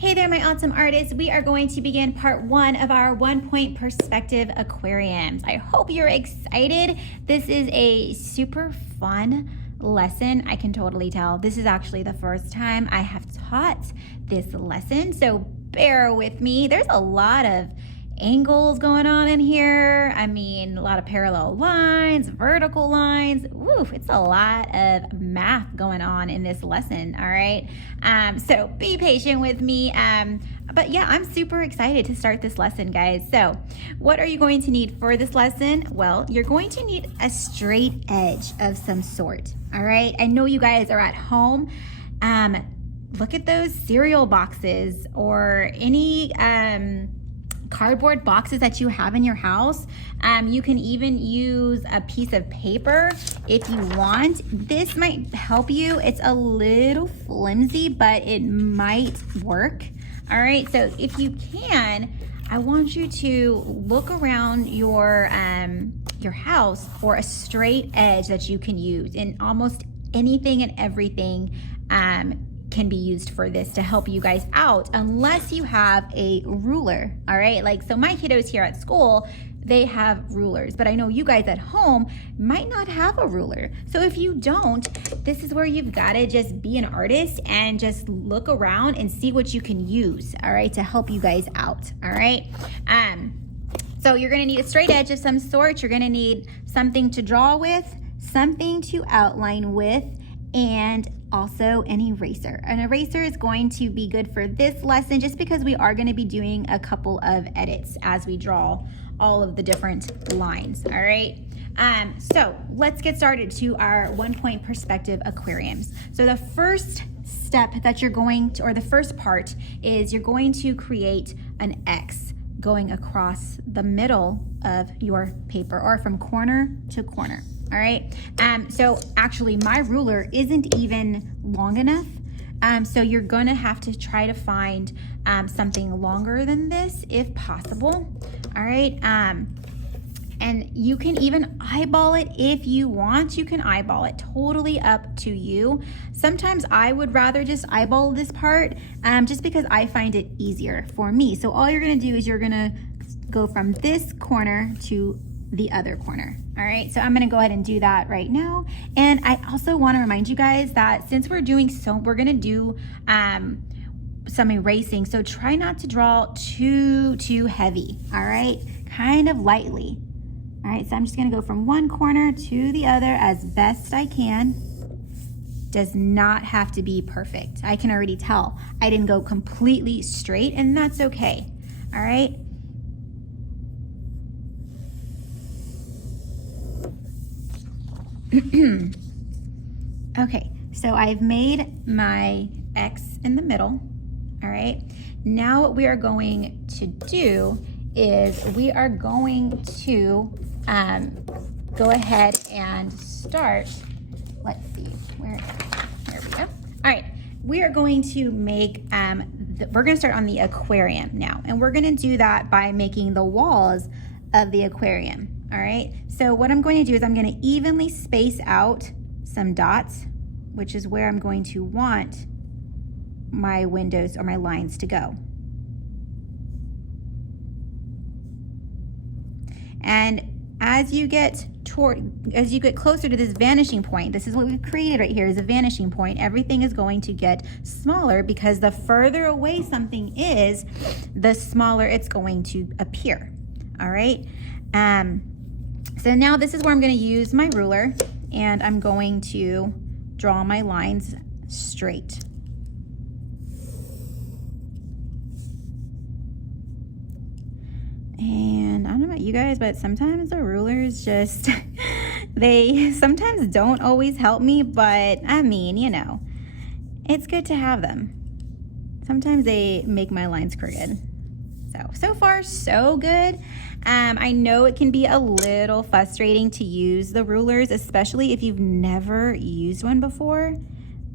Hey there, my awesome artists. We are going to begin part 1 of our 1-point perspective aquariums. I hope you're excited. This is a super fun lesson. I can totally tell. This is actually the first time I have taught this lesson, so bear with me. There's a lot of angles going on in here. I mean, a lot of parallel lines, vertical lines. Woo, it's a lot of math going on in this lesson, all right? So be patient with me. But yeah, I'm super excited to start this lesson, guys. So what are you going to need for this lesson? Well, you're going to need a straight edge of some sort, all right? I know you guys are at home. Look at those cereal boxes or any cardboard boxes that you have in your house. You can even use a piece of paper if you want. This might help you. It's a little flimsy, but it might work. All right, so if you can, I want you to look around your house for a straight edge that you can use, and almost anything and everything can be used for this to help you guys out, unless you have a ruler. All right, like, so my kiddos here at school, they have rulers, but I know you guys at home might not have a ruler. So if you don't, this is where you've got to just be an artist and just look around and see what you can use, all right, to help you guys out. All right, so you're going to need a straight edge of some sort. You're going to need something to draw with, something to outline with, and also an eraser. An eraser is going to be good for this lesson just because we are going to be doing a couple of edits as we draw all of the different lines, all right? So let's get started to our 1-point perspective aquariums. So the first step that you're going to, or the first part, is you're going to create an X going across the middle of your paper, or from corner to corner. All right, so actually my ruler isn't even long enough, so you're gonna have to try to find something longer than this if possible. All right, and you can even eyeball it if you want. You can eyeball it, totally up to you. Sometimes I would rather just eyeball this part just because I find it easier for me. So all you're gonna do is you're gonna go from this corner to the other corner. All right, so I'm gonna go ahead and do that right now. And I also wanna remind you guys that since we're gonna do some erasing, so try not to draw too heavy, all right? Kind of lightly. All right, so I'm just gonna go from one corner to the other as best I can. Does not have to be perfect. I can already tell I didn't go completely straight, and that's okay, all right? Okay, so I've made my X in the middle. All right, now what we are going to do is we are going to go ahead and start. Let's see, there we go. All right, we are going to make we're going to start on the aquarium now, and we're going to do that by making the walls of the aquarium. All right, so what I'm going to do is I'm going to evenly space out some dots, which is where I'm going to want my windows or my lines to go. And as you get closer to this vanishing point, this is what we've created right here, is a vanishing point. Everything is going to get smaller because the further away something is, the smaller it's going to appear. All right. So now this is where I'm going to use my ruler, and I'm going to draw my lines straight. And I don't know about you guys, but sometimes the rulers just, they sometimes don't always help me, but I mean, you know, it's good to have them. Sometimes they make my lines crooked. So far, so good. I know it can be a little frustrating to use the rulers, especially if you've never used one before,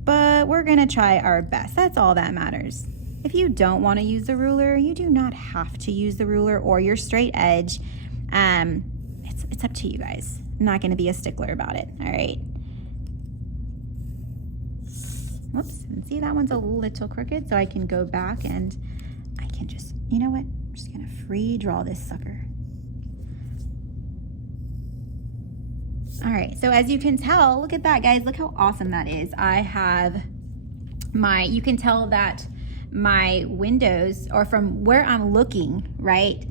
but we're gonna try our best. That's all that matters. If you don't want to use the ruler, you do not have to use the ruler or your straight edge. It's up to you guys. I'm not gonna be a stickler about it, all right? whoops, and see that one's a little crooked, so I can go back and I can just, you know what, I'm just gonna free draw this sucker. All right, so as you can tell, look at that, guys, look how awesome that is. I have you can tell that my windows, or from where I'm looking, right,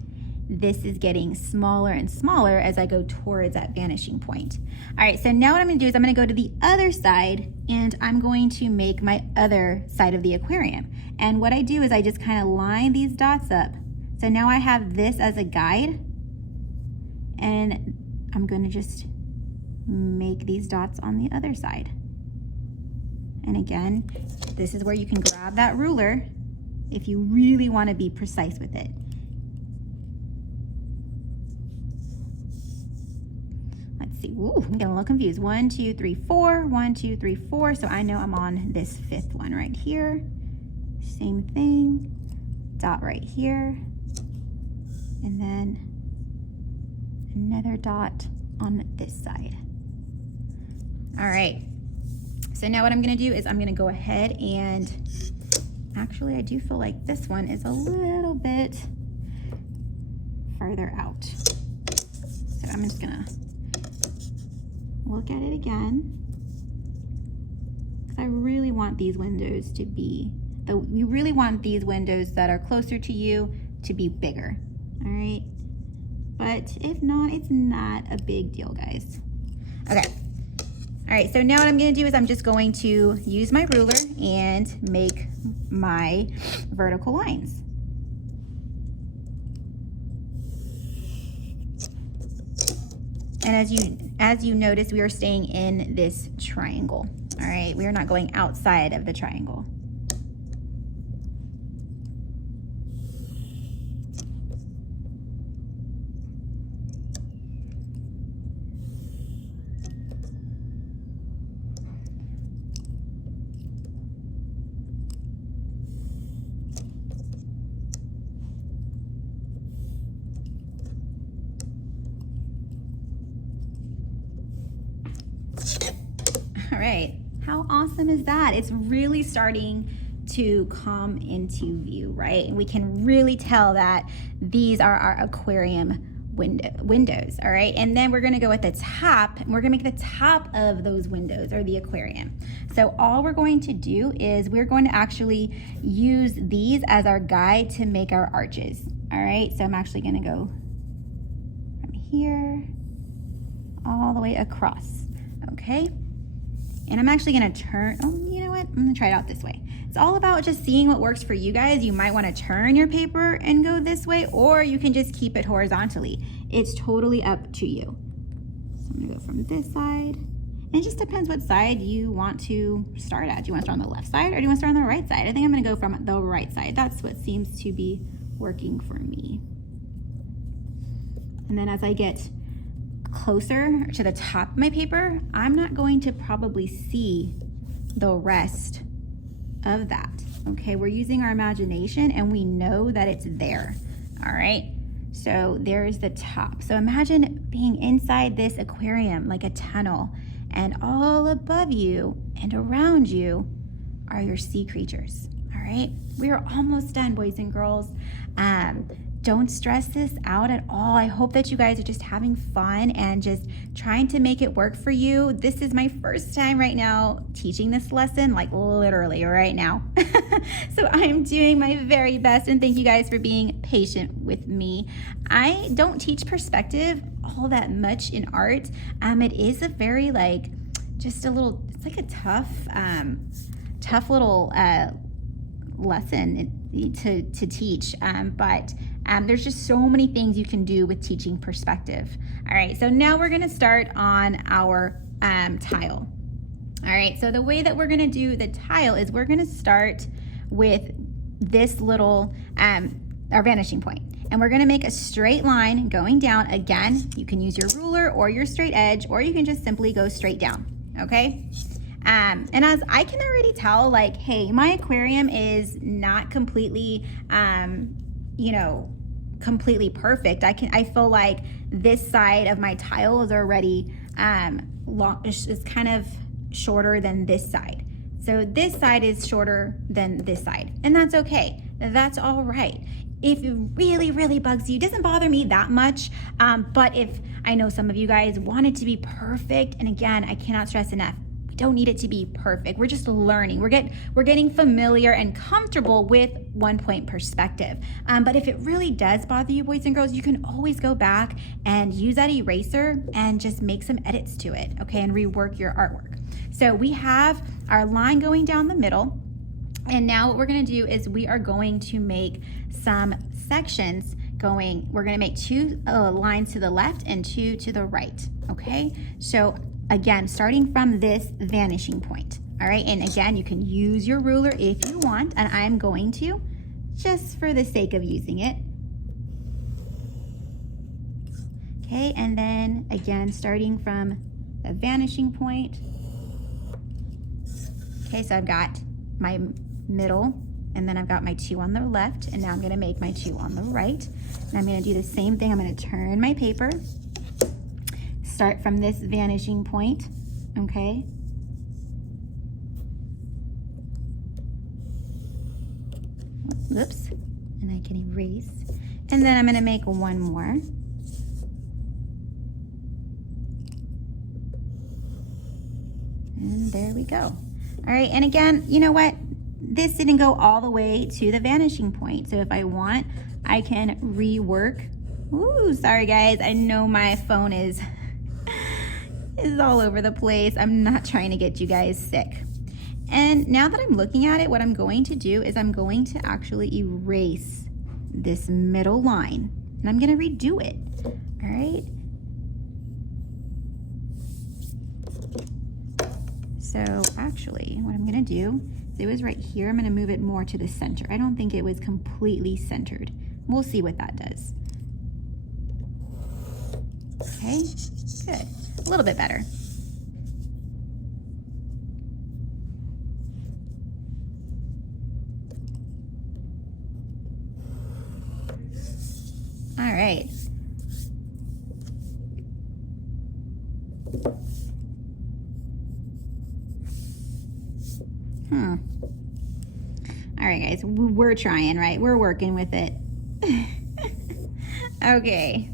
this is getting smaller and smaller as I go towards that vanishing point. All right, so now what I'm gonna do is I'm gonna go to the other side and I'm going to make my other side of the aquarium. And what I do is I just kind of line these dots up. So now I have this as a guide, and I'm gonna just make these dots on the other side. And again, this is where you can grab that ruler if you really want to be precise with it. Let's see. Ooh, I'm getting a little confused. 1, 2, 3, 4. 1, 2, 3, 4. So I know I'm on this 5th one right here. Same thing. Dot right here. And then another dot on this side. All right. So now what I'm going to do is I'm going to go ahead and actually I do feel like this one is a little bit further out. So I'm just going to look at it again, because I really want these windows to be, you really want these windows that are closer to you to be bigger. All right. But if not, it's not a big deal, guys. Okay. All right, so now what I'm gonna do is I'm just going to use my ruler and make my vertical lines. And as you notice, we are staying in this triangle. All right, we are not going outside of the triangle. All right, how awesome is that? It's really starting to come into view, right? And we can really tell that these are our aquarium windows, all right? And then we're gonna go at the top, and we're gonna make the top of those windows, or the aquarium. So all we're going to do is we're going to actually use these as our guide to make our arches, all right? So I'm actually gonna go from here all the way across, okay? And I'm actually gonna turn, oh, you know what? I'm gonna try it out this way. It's all about just seeing what works for you guys. You might wanna turn your paper and go this way, or you can just keep it horizontally. It's totally up to you. So I'm gonna go from this side. And it just depends what side you want to start at. Do you wanna start on the left side, or do you wanna start on the right side? I think I'm gonna go from the right side. That's what seems to be working for me. And then as I get closer to the top of my paper, I'm not going to probably see the rest of that. Okay, we're using our imagination and we know that it's there. All right, so there's the top. So imagine being inside this aquarium like a tunnel, and all above you and around you are your sea creatures. All right, we are almost done, boys and girls. Don't stress this out at all. I hope that you guys are just having fun and just trying to make it work for you. This is my first time right now teaching this lesson, like literally right now. So I'm doing my very best, and thank you guys for being patient with me. I don't teach perspective all that much in art. It is a very just a little, it's like a tough little lesson to teach, but there's just so many things you can do with teaching perspective. All right, so now we're gonna start on our tile. All right, so the way that we're gonna do the tile is we're gonna start with this little, our vanishing point. And we're gonna make a straight line going down. Again, you can use your ruler or your straight edge, or you can just simply go straight down, okay? And as I can already tell, like, hey, my aquarium is not completely, completely perfect. I feel like this side of my tile is already long, is kind of shorter than this side. So this side is shorter than this side, and that's okay. That's all right. If it really, really bugs you, it doesn't bother me that much, but if I know some of you guys want it to be perfect, and again, I cannot stress enough, we don't need it to be perfect. We're just learning. We're getting familiar and comfortable with 1-point perspective. But if it really does bother you, boys and girls, you can always go back and use that eraser and just make some edits to it, okay, and rework your artwork. So we have our line going down the middle. And now what we're gonna do is we are going to make some sections going, we're gonna make 2 lines to the left and 2 to the right, okay? So again, starting from this vanishing point, all right? And again, you can use your ruler if you want, and I'm going to, just for the sake of using it. Okay, and then again, starting from the vanishing point. Okay, so I've got my middle, and then I've got my 2 on the left, and now I'm gonna make my 2 on the right. And I'm gonna do the same thing. I'm gonna turn my paper, start from this vanishing point, okay? Oops, and I can erase. And then I'm gonna make 1 more. And there we go. All right, and again, you know what? This didn't go all the way to the vanishing point. So if I want, I can rework. Ooh, sorry guys. I know my phone is all over the place. I'm not trying to get you guys sick. And now that I'm looking at it, what I'm going to do is I'm going to actually erase this middle line, and I'm gonna redo it, all right? So actually, what I'm gonna do is it was right here. I'm gonna move it more to the center. I don't think it was completely centered. We'll see what that does. Okay, good, a little bit better. All right. All right, guys, we're trying, right? We're working with it. Okay.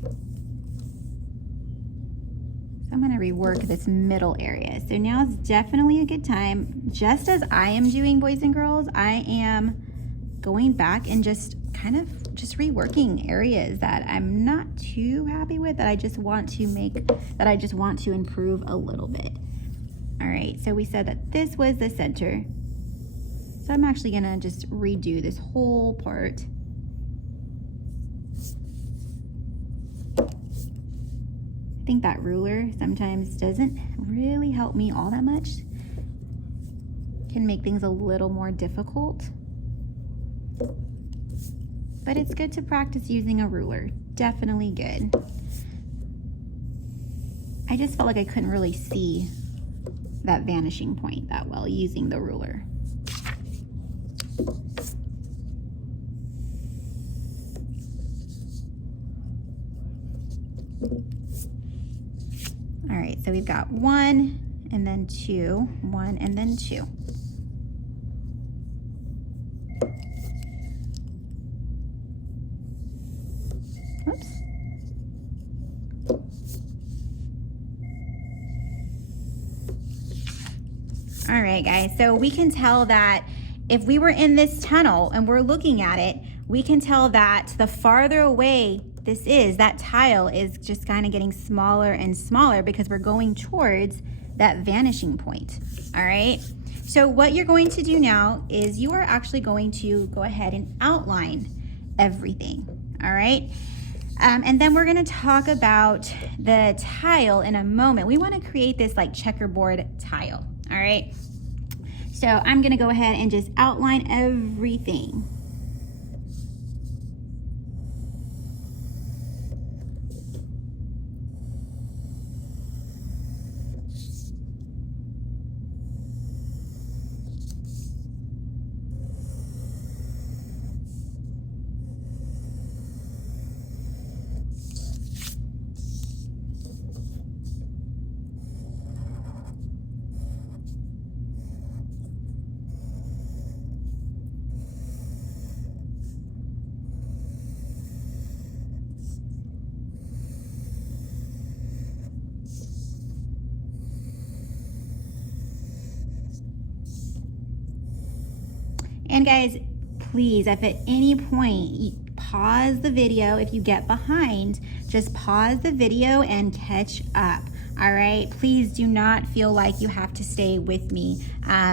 So I'm gonna rework this middle area. So now is definitely a good time. Just as I am doing, boys and girls, I am going back and just kind of reworking areas that I'm not too happy with, that I just want to improve a little bit. All right, so we said that this was the center. So I'm actually gonna just redo this whole part. I think that ruler sometimes doesn't really help me all that much. Can make things a little more difficult. But it's good to practice using a ruler. Definitely good. I just felt like I couldn't really see that vanishing point that well using the ruler. All right, so we've got 1 and then 2, 1 and then 2. Oops. All right, guys, so we can tell that if we were in this tunnel and we're looking at it, we can tell that the farther away this is, that tile is just kind of getting smaller and smaller because we're going towards that vanishing point, all right? So what you're going to do now is you are actually going to go ahead and outline everything, all right? And then we're gonna talk about the tile in a moment. We wanna create this like checkerboard tile, all right? So I'm gonna go ahead and just outline everything. And guys, please, if at any point you pause the video, if you get behind, just pause the video and catch up. All right, please do not feel like you have to stay with me.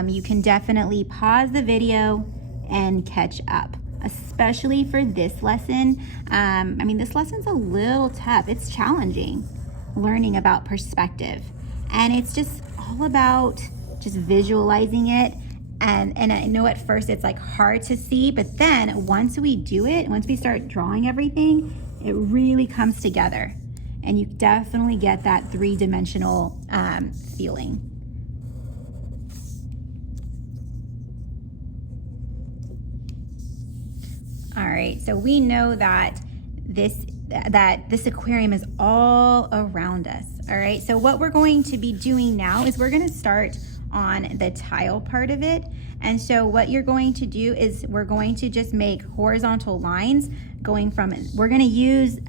You can definitely pause the video and catch up, especially for this lesson. I mean, this lesson's a little tough. It's challenging learning about perspective. And it's just all about just visualizing it. And I know at first it's like hard to see, but then once we do it, once we start drawing everything, it really comes together. And you definitely get that three-dimensional feeling. All right, so we know that this aquarium is all around us. All right, so what we're going to be doing now is we're gonna start on the tile part of it. And so what you're going to do is we're going to just make horizontal lines going from, we're gonna use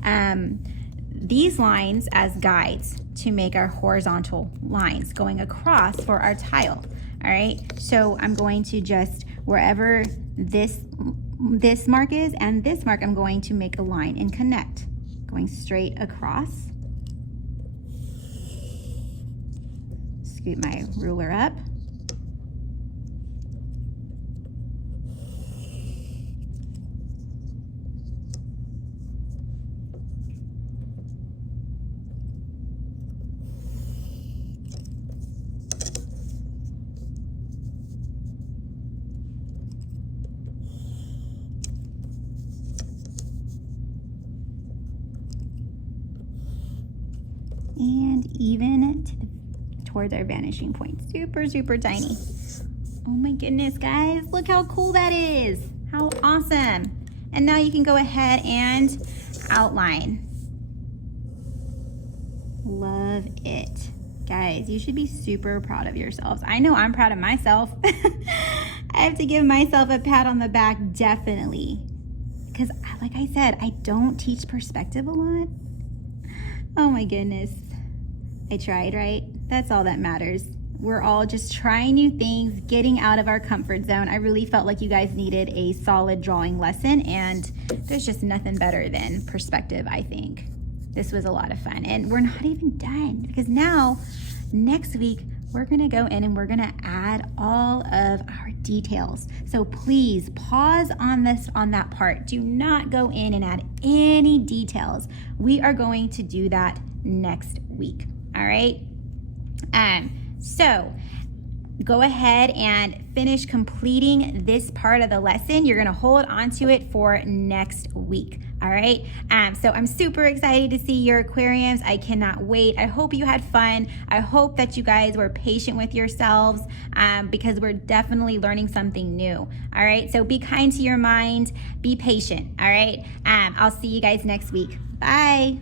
these lines as guides to make our horizontal lines going across for our tile. All right, so I'm going to just, wherever this mark is and this mark, I'm going to make a line and connect, going straight across. Scoot my ruler up. And even towards our vanishing point. Super, super tiny. Oh my goodness, guys, look how cool that is. How awesome. And now you can go ahead and outline. Love it. Guys, you should be super proud of yourselves. I know I'm proud of myself. I have to give myself a pat on the back, definitely. Because like I said, I don't teach perspective a lot. Oh my goodness. I tried, right? That's all that matters. We're all just trying new things, getting out of our comfort zone. I really felt like you guys needed a solid drawing lesson, and there's just nothing better than perspective, I think. This was a lot of fun, and we're not even done, because now, next week, we're gonna go in and we're gonna add all of our details. So please pause on that part. Do not go in and add any details. We are going to do that next week. All right, so go ahead and finish completing this part of the lesson. You're gonna hold on to it for next week. All right, so I'm super excited to see your aquariums. I cannot wait. I hope you had fun. I hope that you guys were patient with yourselves, because we're definitely learning something new. All right, so be kind to your mind, be patient. All right, I'll see you guys next week. Bye.